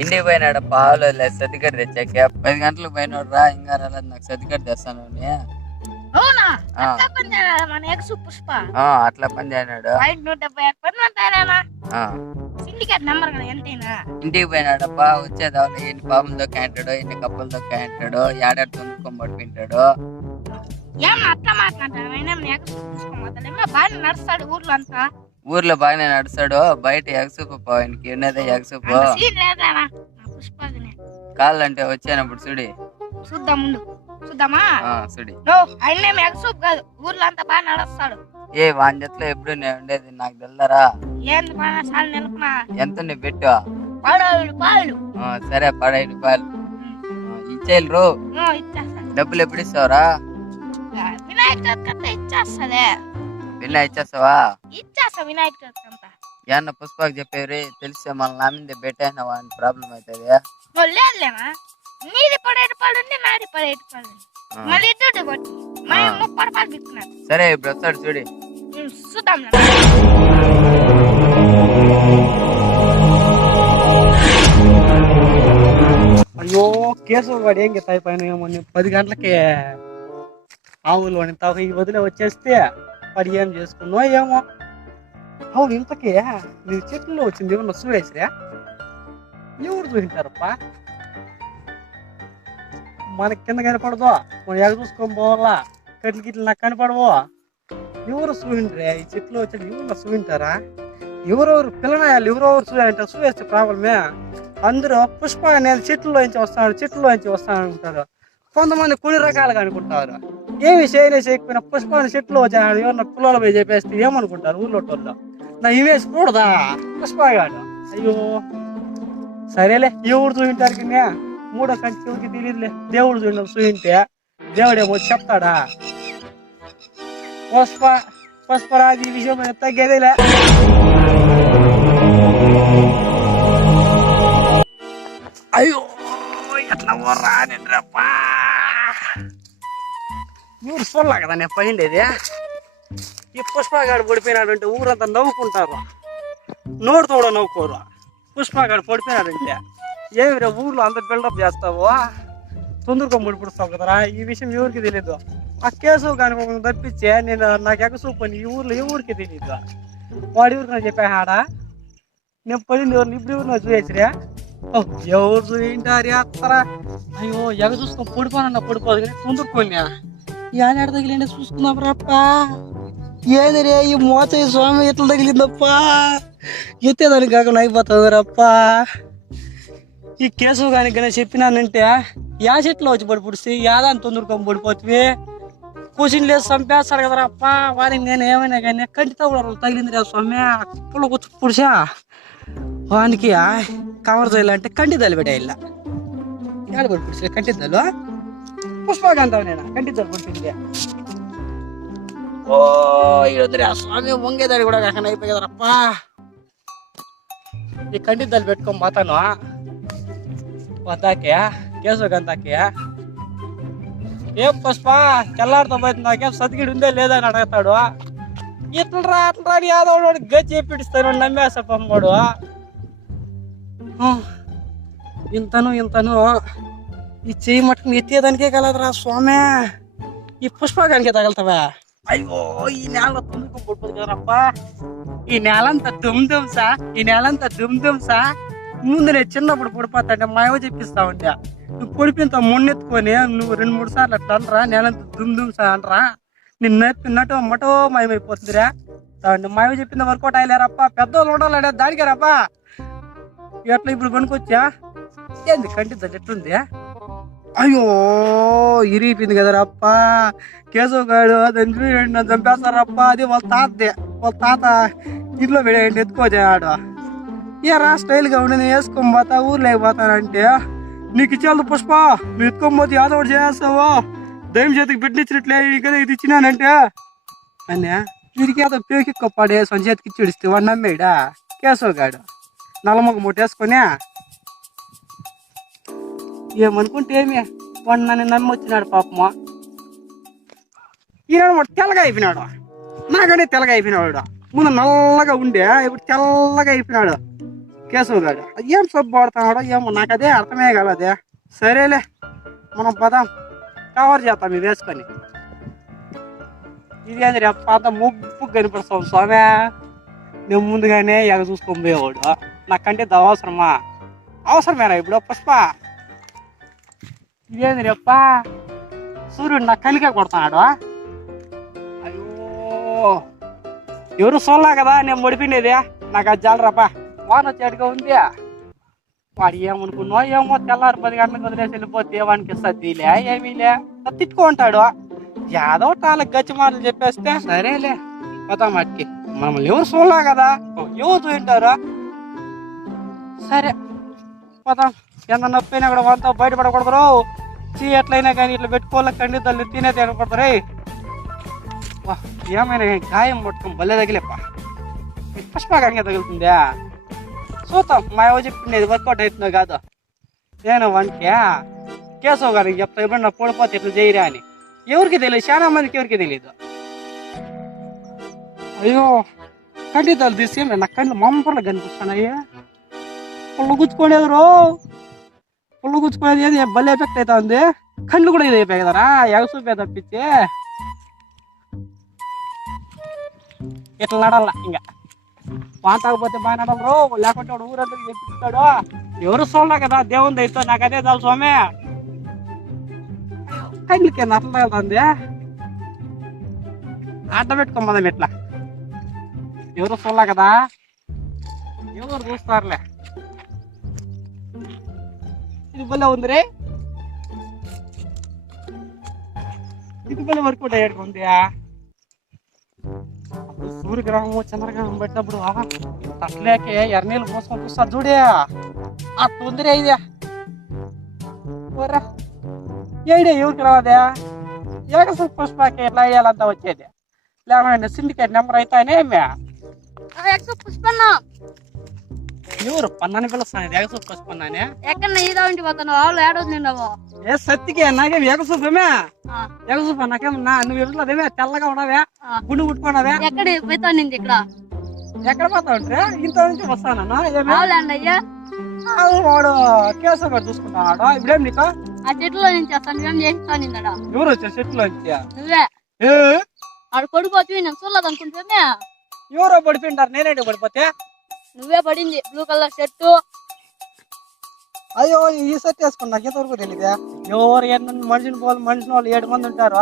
ఇంటికి పోయినాడు పాలు లేదు తెచ్చాక. పది గంటలకు పోయినాడు రా ఇంకా రాలేదు నాకు సర్దిగడ్డ తెస్తాను అవునా. అట్లా పని చేయాలా మన ఎక్స్ పుష్ప? ఆ, అట్లా పని చేయనాడు నూట డెబ్బై ఒక్క పని అంటారేనా ఆ, సిండికేట్ నెంబర్ కదా ఎంతైనా ఇంటికి పోయినాడప్పా వచ్చేదాళ్ళు ఎన్ని పాములతో క్యాంటాడు ఎన్ని కప్పలతో క్యాంటాడు ఏడాడు తొందుకొని పడిపోయింటాడు. ఏమన్నా అట్లా మాట్లాడతాను ఎక్స్ పుష్ప బాగా నడుస్తాడు ఊర్లో అంతా. ఊర్లో బాగానే నడుస్తాడు బయట ఎగసూపు ఆయనకి ఉన్నదే ఎగసూపు కాళ్ళంటే వచ్చానప్పుడు చూడి. చూద్దాం చూద్దామా? నో ఆయన ఎక్సూప్ కాదు. ఊర్లో అంతా బాగా నడుస్తాడు. ఏ వాని జట్లో ఎప్పుడు నేను ఉండేది నాకు తెల్లరా ఎంత నీ పెట్టు. సరే పడై రూపాయలు ఇచ్చేస్తాడు డబ్బులు ఎప్పుడు ఇస్తావురా? వినాయక చవితి విన్నా ఇచ్చేస్తావా? ఇచ్చేస్తా వినాయక చవితి అంతా. ఏమన్నా పుష్పకు చెప్పేవి తెలిస్తే మళ్ళీ నా మీద పెట్టైనా వాని ప్రాబ్లం అవుతుంది. లేదులేనా నీది పడేటి పాడు ఉంది నాది పడేటి. ఆ, మళ్ళీ ఇద్దరు కొట్టి ఆ. ముప్పై రూపాయలు బిక్కున్నాడు సరే ఇప్పుడు వస్తాడు చూడి. చూద్దాం అయ్యో కేసు వాడు ఏం గీత పైన ఏమో పది గంటలకి ఆవులు అని తావు ఈ వదిలే వచ్చేస్తే వాడు ఏం చేసుకున్నావు ఏమో. అవును ఇంతకే నీ చెట్టులో వచ్చింది ఏమన్నా సూరేశ్రా ఎవరు చూపించారప్పా. మనకి కింద కనపడదు. మనం ఎగ చూసుకొని పోవాలా? కట్లు గిట్లు నాకు కనపడవు. ఎవరు చూపించరా? ఈ చెట్లు వచ్చి ఎవరు చూపించారా? ఎవరెవరు పిల్లనాయాలు ఎవరెవరు చూడాలంటే చూవేస్తే ప్రాబ్లమే. అందరూ పుష్ప అనేది చెట్లలోంచి వస్తాను చెట్లలోంచి వస్తాను అనుకుంటారు కొంతమంది కొన్ని రకాలుగా అనుకుంటారు. ఏమి చేయలే చేయకపోయినా పుష్ప చెట్లు వచ్చాడు ఎవరన్నా పిల్లలు పోయి చెప్పేస్తే ఏమనుకుంటారు ఊళ్ళో వాళ్ళు నా ఇమేజ్ కూడదా పుష్పగాడు. అయ్యో. సరేలే ఎవరు చూపింటారు కింద. మూడో కంటి ఎవరికి తెలియదులే. దేవుడు చూడడం చూపింటే దేవుడేమో చెప్తాడా? పుష్ప పుష్పరాజు ఈ విషయం తగ్గేదేలే. అయ్యో ఎట్లా వర్రా ఊరు సొల్లా కదా నేను పడిండేది ఈ పుష్పగాడు పడిపోయినాడంటే ఊరంతా నవ్వుకుంటారు. నోడుతో కూడా నవ్వుకోరు. పుష్పగాడు పడిపోయినాడంటే ఏమి రే ఊర్లో అంత బిల్డప్ చేస్తావు? తొందరగా ముడిపిడుస్తావు కదరా? ఈ విషయం ఎవరికి తెలియదు ఆ కేసు కానీ తప్పించే నేను నాకు ఎగసూ పని ఈ ఊర్లో ఎవరికి తెలియదు వాడి ఊరికి నాకు చెప్పాడా నేను పడింది ఎవరిని ఇప్పుడు ఎవరు నాకు చూసేసిరా ఎవరు చూయింటారు అత్తరా? అయ్యో ఎగ చూసుకో పడిపోనన్నా పడిపోదు కానీ తొందరకొని ఏడాడ తగిలిండే చూసుకుందాం రప్ప ఏది రే ఈ మోత ఈ స్వామి ఎట్లా తగిలిందప్పా? ఎత్తేదానికి కాకుండా అయిపోతుంది రప్పా ఈ కేసు కానీ కానీ చెప్పినానంటే యా చెట్లో వచ్చి పడి పుడిస్తే యాదాన్ని తొందరకొని పడిపోతుంది. కూర్చుని లేదు చంపేస్తాడు కదా అప్పా. వారికి నేను ఏమైనా కానీ కంటితో కూడా తగిలింది రా స్వామి. అప్పుడు కూర్చు పుడిసా వానికి కవర్ చేయాలంటే కంటిదాలు ఇలా ఎక్కడ పడి కంటి తల్లి పుష్పకాంతం నేను కంటిద్దాలు పుట్టింది ఓ ఈరోజు ఆ స్వామి వంగేదాన్ని కూడా కాకుండా అయిపోయి కదరప్పా ఈ కంటిద్దాలు పెట్టుకొని పోతాను వద్దాకే కేశవగంతాకే ఏం పుష్ప తెల్లారితో పోతుంది నాకేం సతికిడి ఉందే లేదా అని అడుగుతాడు ఇట్లా రా అట్లా రా అని యాదవ్ గచ్చి చెప్పిస్తాను నమ్మేస్తా పంపడు ఇంతను ఇంతను ఈ చెయ్యి మట్టుకుని ఎత్తేదానికే కలదురా స్వామి. ఈ పుష్పకానికే తగలుతావా? అయ్యో ఈ నేల తుందుకు పడిపోదు ఈ నేలంతా దుమ్ దుమ్ సా ఈ నేలంతా దుమ్ దుమ్ సా. ముందు నేను చిన్నప్పుడు పడిపోతాంటే మా ఏమో చెప్పిస్తా ఉంటే నువ్వు పొడిపోయిన మొన్నెత్తుకొని నువ్వు రెండు మూడు సార్లు అట్లా అనరా నేలంతా దుమ్ సా అనరా. నిన్న ఎత్తున్నట్టు మటో మాయమైపోతుందిరా మాయవ చెప్పింది వర్కౌట్ అయ్యలేరప్ప పెద్దోళ్ళు ఉండాలంటే దానికే రప్పా ఎట్లా ఇప్పుడు కొనుక్కొచ్చా? ఏంది కంటి ఎట్లుంది? అయ్యో ఇరిగిపోయింది కదరప్ప. కేశవ్ గాడు దాన్ని చూడండి నన్ను చంపేస్తారప్ప. అది వాళ్ళ తాతదే వాళ్ళ తాత ఇంట్లో పెడేయండి ఏ ఏరా స్టైల్గా ఉండి నేను వేసుకొని పోతా ఊర్లోకి పోతానంటే నీకు ఇచ్చేది పుష్ప నువ్వు ఎత్తుకొని పోతే యాదో ఒకటి చేస్తావు దయం చేతికి పెట్టించినట్లే కదా ఇది ఇచ్చినానంటే. అన్నా వీరికి ఏదో పేకి కొప్పాడే సొంత చేతికి ఇచ్చి వాడు నమ్మేడా? కేశవ్ గాడు నల్లమొక ముట్టేసుకొని ఏమనుకుంటే ఏమి? వాడు నన్ను నమ్మి వచ్చినాడు పాపమా. ఈనాడు వాడు తెల్లగా అయిపోయినాడు. నాకంటే తెల్లగా అయిపోయినాడు ముందు నల్లగా ఉండే ఇప్పుడు తెల్లగా అయిపోయినాడు. కేశవ్ గారు ఏం సబ్బు వాడుతున్నాడో ఏమో నాకు అదే అర్థమే కాలదే. సరేలే మనం పదాం. కవర్ చేస్తాం ఇవి వేసుకొని. ఇది అది రేపు పాత ముప్పు కనిపిస్తాం స్వామి. నేను ముందుగానే ఎగ చూసుకొని పోయేవాడు. నాకంటే ఇది అవసరమా? అవసరమేనా ఇప్పుడు? పుష్ప. ఇదేంది రేప సూర్యుడు నా కలికే కొడుతున్నాడు అయ్యో ఎవరు సోల్లా కదా నేను ముడిపిండేది నాకు అది జాలరాపా వాన వచ్చేట్టుగా ఉంది వాడు ఏమనుకున్నావు ఏమో తెల్లారు పది గంటలకు వదిలేసి వెళ్ళిపోతే వానికి సర్దిలే ఏమీలే తిట్టుకుంటాడు ఏదో తాళ్ళకి గచ్చి మాటలు చెప్పేస్తే సరేలే పోతాం వాటికి మమ్మల్ని ఎవరు చూడలా కదా ఎవరు చూంటారా సరే పోతాం ఎంత నొప్పి అయినా కూడా వంతా బయటపడకూడదు చీ ఎట్లయినా కానీ ఇట్లా పెట్టుకోవాలి? కండి తల్లి తినే తినకూడదు రే వా ఏమైనా కానీ గాయం పట్టుకొని భలే తగిలేపా ఈ పుష్పకంగా తగులుతుందా? చూద్దాం. మా ఎవరు చెప్పింది వర్కౌట్ అవుతుందో కాదు. నేను వంటే కేశవ్ గారికి చెప్తా ఎప్పుడన్నా పడిపోతే ఇట్లా చేయరా అని. ఎవరికి తెలియదు చాలా మందికి ఎవరికి తెలియదు అయ్యో కంటి తల్లి తీసి నా కళ్ళు మంపర్లు కనిపిస్తున్నాయి. పుల్ల గుచ్చుకోలేదు రో పుల్లు గుచ్చుకునేది ఏది భలే ఎఫెక్ట్ అవుతుంది కళ్ళు కూడా ఇది అయిపోయాయి కదరా ఎగసూపే తప్పించి. ఇట్లా నడాల ఇంకా వాతాకపోతే బాగా నడవరు లేకుంటే వాడు ఊరంతా చెప్తాడు ఎవరు చూడలే కదా దేవుని దయతో నాకు అదే చాలు స్వామి. కళ్ళకి అట్లా వెళ్తుంది ఆట పెట్టుకోమదాం ఇట్లా. ఎవరు చూడలే కదా. ఎవరు చూస్తారులే. ఇది భలే ఉంది రే ఇది భలే వర్కౌట్ అయ్యేటుంది అప్పుడు సూర్యగ్రహము చంద్రగ్రహం పెట్టినప్పుడు అట్లేకే ఎర్నీళ్ళు పోసుకొని చూస్తా చూడే ఆ తొందర ఇదే ఓరా ఏడే ఎవరికి రావదే ఏకసు పుష్పకి ఎట్లా వేయాలంతా వచ్చేది లేకపోతే సిండికేట్ నెంబర్ అయితేనే ఏమే ఎక్కడ ఏ సత్తికే నాకేం ఏకసూపమే? ఏకసూప నాకేం నా నువ్వు తెల్లగా ఉండవే. గుండు కుట్టుకున్నావే ఎక్కడ పోతా నింది ఇక్కడ? ఎక్కడ పోతా ఉంటే ఇంత నుంచి వస్తానన్నా ఏమే? అయ్యా. వాడు కేసు చూసుకుంటాడు ఇప్పుడేం నీకు? ఆ చెట్టులో నుంచి వస్తాను ఏం చేస్తా నిందడా ఎవరు వచ్చారు చెట్లు వచ్చి నువ్వే? ఆడు పడిపోతే నేను చూడలేదు అనుకుంటున్నా ఎవరో పడిపోయింటారు నేనేంటి పడిపోతే? నువ్వే పడింది బ్లూ కలర్ షర్టు అయ్యో ఈ సెట్ వేసుకున్నా నాకు ఎంతవరకు తెలియదు? ఎవరు ఎన్ని మనిషిని పోలు మనిషిని వాళ్ళు ఏడు మంది ఉంటారు?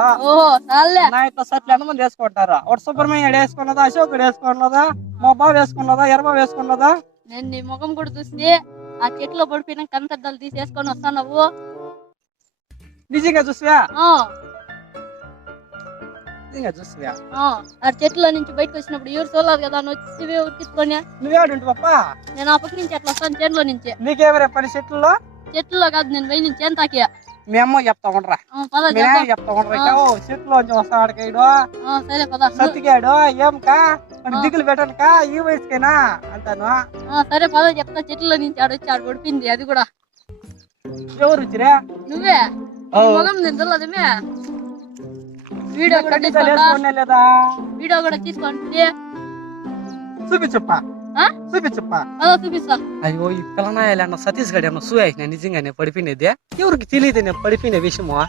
నా యొక్క సెట్లు ఎంతమంది వేసుకుంటారు? ఒకటి సుబ్రహ్మణ్య వేసుకున్నదా? అశోక్ వేసుకున్నదా? మా బావ వేసుకున్నదా? ఎర్రబాబు వేసుకున్నదా? నేను నీ ముఖం కూడా చూసి ఆ చెట్లో పడిపోయిన కనకద్దాలు తీసేసుకొని వస్తాను నువ్వు నిజంగా చూసివా? ఆ, నిజంగా చూసివా ఆ. చెట్లో నుంచి బయటకు వచ్చినప్పుడు ఎవరు చూడలేదు కదా నువ్వు వచ్చి ఉరికించుకొని నువ్వేడుంటు పప్ప. నేను ఆ పక్క నుంచి అట్లా వస్తాను చెట్లో నుంచి. నీకేమరే పని చెట్లలో చెట్లో కాదు నేను పోయి నుంచి ఎంతాకి మీ అమ్మ చెప్తా ఉండరా. ఆ, పద మీ. నాయన చెప్తా ఉండరా ఓ చెట్లు నుంచి వస్తాడు కైడు ఆ, సరే పద. సత్తిగాడు ఏం కా. దిగులు పెట్టను కా ఈ వయసుకేనా? అంటాను. ఆ, సరే పద చెప్తా. చెట్లో నుంచి ఆడొచ్చి ఆడ పడిపోయింది అది కూడా. ఎవరు వచ్చిరా? నువ్వే? ఓ. నీ ముఖం నేను తెలియదుమే వీడియో కూడా తీసుకోండా లేదా? వీడియో కూడా తీసుకోండి. చూపించప్ప. ఆ? చూపించప్ప. అదో చూపిస్తా. అయ్యో అన్న సతీష్ గడి అన్న సూయాసిన నిజంగానే పడిపోయినది? ఎవరికి తెలియదు నేను పడిపోయిన విషయము?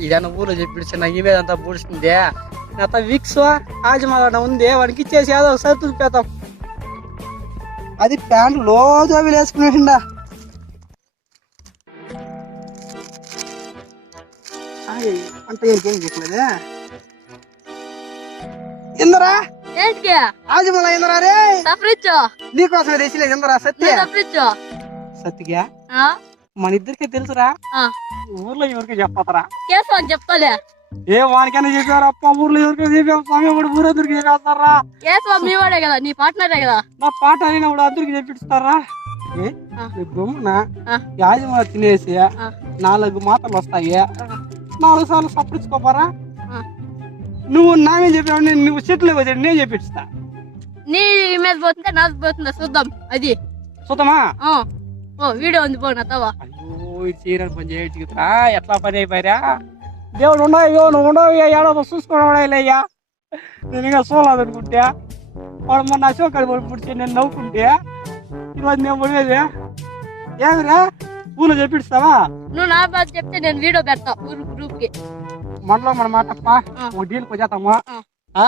ఇదన్న ఊర్లో చెప్పి నా అంతా పూడుస్తుంది? అంత విక్స్ ఆజమాడ ఉంది? వాడికి ఇచ్చేసి ఏదో ఒకసారి అది ప్యాంట్ లోజు అవి వేసుకునేసిండా అంటే ఇంకేం చెప్పలేదే? ఇందరా? ఏంటికి? ఆజమల ఇందరా రే? తప్పరిచ్చు నీకోసమే తెచ్చిలేదు ఇందరా సత్య. తప్పరిచ్చు సత్తిగా ఆ? మన ఇద్దరికి తెలుసురా? ఆ. ఊర్లో ఎవరికి చెప్పతరా? చెప్తాలే? ఏ వానికైనా చెప్పారా అప్ప ఊర్లో ఎవరికి చెప్పాం స్వామి కూడా ఊరందరికి చెప్పేస్తారా? మీ వాడే కదా? నీ పార్ట్నరే కదా? నా పాట అయినా కూడా అందరికి చెప్పిస్తారా? ఏ? గమ్మున తినేసి. నాలుగు మాటలు వస్తాయి? నాలుగు సార్లు సప్పరించుకోపోరా ఆ. నువ్వు నామే చెప్పావు నేను నువ్వు చెట్లు వచ్చాడు నేను చెప్పిస్తా. నీ మీద పోతుంటే నాది పోతుందా? చూద్దాం అది. చూద్దామా? ఆ. ఓ వీడియో ఉంది పో నా తవ అయ్యో చీరని పని చేయట్టుకురా ఎట్లా పని అయిపోయారా? దేవుడు ఉన్నాయో నువ్వు ఉండవు ఏడో చూసుకోవడయ్యా నేను ఇంకా చూడలేదు అనుకుంటే వాడు మొన్న అశోక్ పుడిచి నేను నవ్వుకుంటే ఈరోజు నేను పడిపోయేది ఏమిరా? ఊళ్ళో చెప్పిస్తావా నువ్వు నా బాధ చెప్తే నేను వీడియో పెడతా ఊరు గ్రూప్కి. మనలో మన ఆ. ఓ డీల్ కొజేతాము ఆ.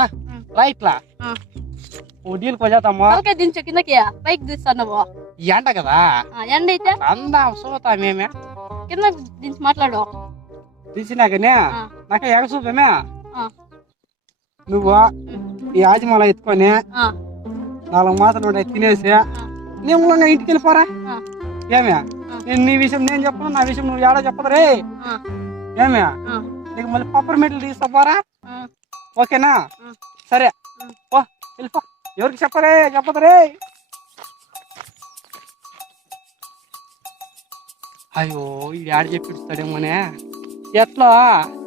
రైట్లా. ఓ డీల్ కొజేతాము తలకాయ దించు కిందకి పైకి తీస్తున్నావు ఎండ కదా? ఎండ అయితే? అందాం చూతా మేమే. కింద దించి మాట్లాడు. తీసినాకనే. నాకు ఎగసూపమే. నువ్వు ఈ ఆజిమాల ఎత్తుకొని నాలుగు మాత్రం ఉండే తినేసి. నేను ఇంటికి వెళ్ళిపోరా. ఏమే? నేను నీ విషయం నేను చెప్పను నా విషయం నువ్వు ఏడా చెప్పదు రే. ఏమే? నీకు మళ్ళీ పప్పర్ మెట్లు తీస్తా పోరా ఆ. ఓకేనా. సరే. పో వెళ్ళిపో. ఎవరికి చెప్పరే చెప్పదు రే. అయ్యో ఇది ఆడ చెప్పిస్తాడేమోనే ఎట్లా?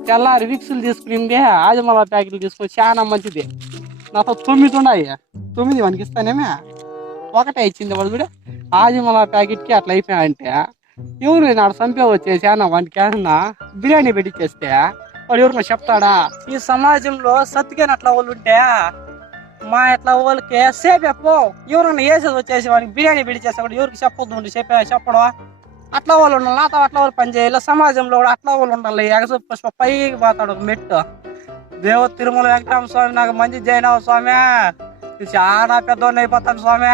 తెల్లారి విక్సులు తీసుకునిందే ఆజమల ప్యాకెట్లు తీసుకొని చాలా మంచిది. నాతో తొమ్మిది ఉన్నాయి తొమ్మిది వానికి ఇస్తానేమే. ఒకటే ఇచ్చింది వాడు కూడా ఆజమల ప్యాకెట్కి అట్లా అయిపోయాయంటే ఎవరు నాడు చంపే వచ్చేసి అన్న వానికి ఏమన్నా బిర్యానీ పెట్టించేస్తే వాడు ఎవరికో చెప్తాడా? ఈ సమాజంలో సత్తుకైన అట్లా వాళ్ళు ఉంటే మా ఇట్లా వాళ్ళకి సేపే పో ఎవరన్నా వేసేది వచ్చేసి వాడికి బిర్యానీ పెట్టించేస్తే కూడా ఎవరికి చెప్పొద్దు ఉండి చెప్పే చెప్పడం. అట్లా వాళ్ళు ఉండాలి అట్లా అట్లా వాళ్ళు పని చేయాలి. సమాజంలో కూడా అట్లా వాళ్ళు ఉండాలి. ఎగస పుష్ప పైకి పోతాడు ఒక మెట్టు. దేవ తిరుమల వెంకటరామ స్వామి నాకు మంచి జైనవ స్వామి. ఇది చాలా పెద్దవాడిని అయిపోతాను స్వామి